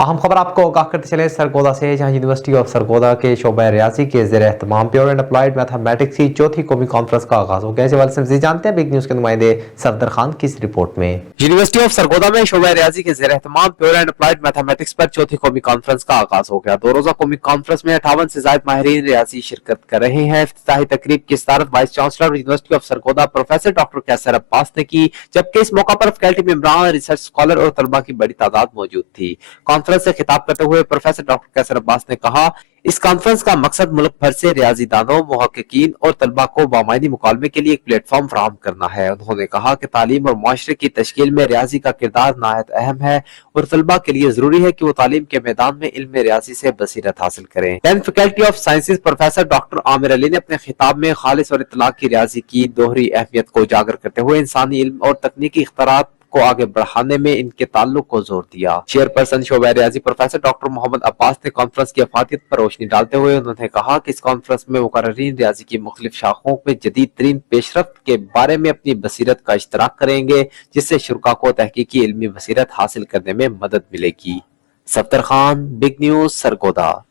अहम खबर आपको आगाह करते चले सरगोदा से, जहां यूनिवर्सिटी ऑफ सरगोदा के शोबा रियाजी के ज़ेर एहतमाम प्योर एंड अप्लाइड मैथमेटिक्स की चौथी कौमी कॉन्फ्रेंस का आगाज हो गया। इस हवाले से मज़ीद जानते हैं बिग न्यूज़ के नुमाइंदे सफदर खान की इस रिपोर्ट में। यूनिवर्सिटी ऑफ सरगोदा में शोबा रियाजी के ज़ेर एहतमाम प्योर एंड अप्लाइड मैथमेटिक्स पर चौथी कौमी कॉन्फ्रेंस का आगाज हो गया। 2 रोजा कौमी कॉन्फ्रेंस में 58 से ज्यादा माहिरीन रियाजी शिरकत कर रहे हैं। इफ्तिताही तकरीब की सदारत vice chancellor university of Sargodha professor doctor Qaiser Abbas ने की, जबकि इस मौका पर फैकल्टी मेंबरान, रिसर्च स्कॉलर और तलबा की बड़ी तादाद मौजूद थी। कॉन्फ्रेंस से खिताब करते हुए प्रोफेसर डॉक्टर कैसर अब्बास ने कहा, इस कॉन्फ्रेंस का मकसद मुल्क भर से रियाजीदानों, मुहक्किकीन और तलबा को बामायनी मुकालमे के लिए एक प्लेटफॉर्म फराहम करना है। उन्होंने कहा कि तालीम और मुआशरे की तश्कील में रियाजी का किरदार नहायत अहम है और तलबा के लिए जरूरी है कि वो तालीम के मैदान में इल्म रियाजी से बसीरत हासिल करें। Then faculty of sciences professor doctor Aamir Ali ने अपने खिताब में खालिस और इत्तलाक की रियाजी की दोहरी अहमियत को उजागर करते हुए इंसानी इल्म और तकनीकी इख्तरात को आगे बढ़ाने में इनके ताल्लुक को जोर दिया। चेयरपर्सन शोबा रियाजी प्रोफेसर डॉक्टर मोहम्मद अब्बास ने कॉन्फ्रेंस की अफादियत पर रोशनी डालते हुए उन्होंने कहा कि इस कॉन्फ्रेंस में मुकर्रीन रियाजी की मुख्तलिफ शाखों में जदीद तरीन पेशरफ्त के बारे में अपनी बसीरत का इश्तराक करेंगे, जिससे शुरा को तहकीकी इल्मी बसीरत हासिल करने में मदद मिलेगी। Safdar Khan, big news, Sargodha.